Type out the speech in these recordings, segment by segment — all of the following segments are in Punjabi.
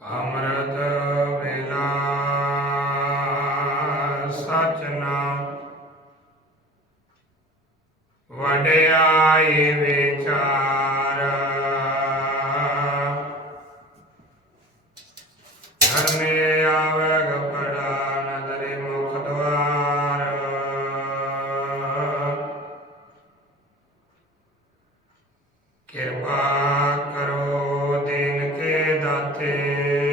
ਅੰਮ੍ਰਿਤ ਵੇਲਾ ਸਚ ਨਾਮ। ਵਡਿਆਈ ਵੇ ਕੇ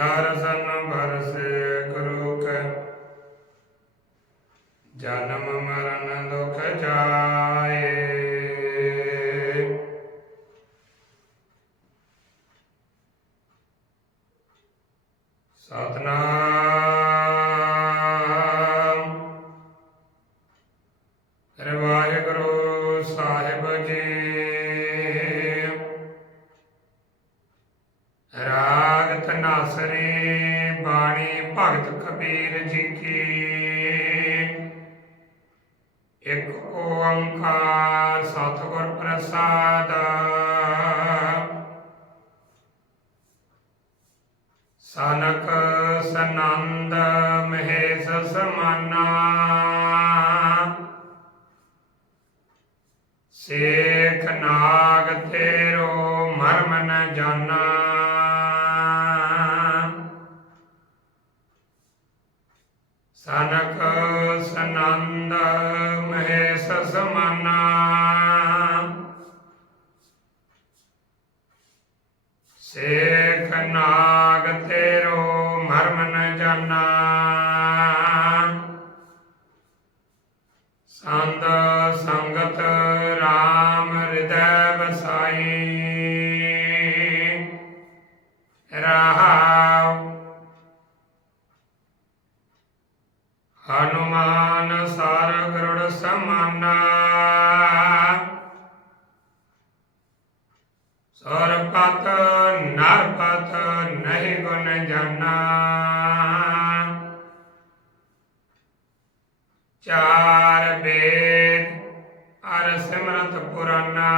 ਦਰਸ਼ਨ ਬਰਸੇ ਗੁਰੂ ਕੈ ਜਨਮ ਮਰਨ ਦੁਖ ਜਾਏ। ਸਤਨਾਮ। ਸ੍ਰੀ ਵਾਹਿਗੁਰੂ ਸਾਹਿਬ ਜੀ। ਭਗਤ ਧਨਾਸਰੀ ਬਾਣੀ ਭਗਤ ਕਬੀਰ ਜੀ ਕੀ। ਇੱਕ ਓੰਕਾਰ ਸਤਿਗੁਰ ਪ੍ਰਸਾਦ। ਸਨਕ ਸਨੰਦ ਮਹੇਸ਼ ਸਮਾਨਾ। ਸੇਖ ਨਾਗ ਤੇਰੋ ਮਰਮ ਨ ਜਾਣਾ ਸਨਕ ਸਨੰਦ ਮਹੇਸ਼ ਸਮਾਨਾ ਸੇਖ ਨਾਗ ਤੇਰੋ ਮਰਮ ਨ ਜਾਣਾ ਸਰਪਤ ਨਰਪਤ ਨਹੀਂ ਗੁਣ ਜਾਣਾ। ਚਾਰ ਵੇਦ ਅਰ ਸਿਮਰਤ ਪੁਰਾਨਾ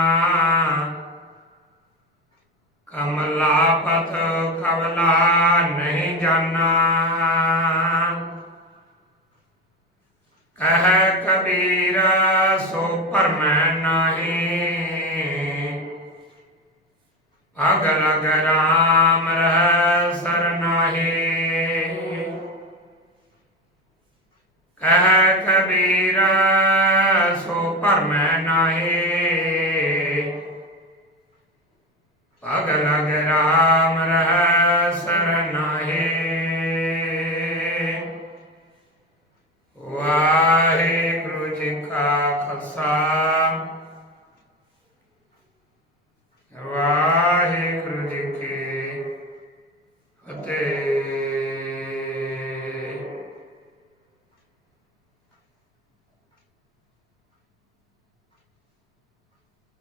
ਕਮਲਾਪਤ ਕਵਲਾ ਨਹੀਂ ਜਾਨਾ ਕਹਿ ਕਬੀਰ ਸੋ ਪਰਮੈ ਨਾਹੀ। ਅਗਰ ਅਗਰ ਰਾਮ ਰਹਿ ਸਰਨਾਹੀ ਕਹਿ ਕਬੀਰ ਸੋ ਪਰਮੈ ਨਾਹੀ ਅਗਰ ਅਗਰ ਰਾਮ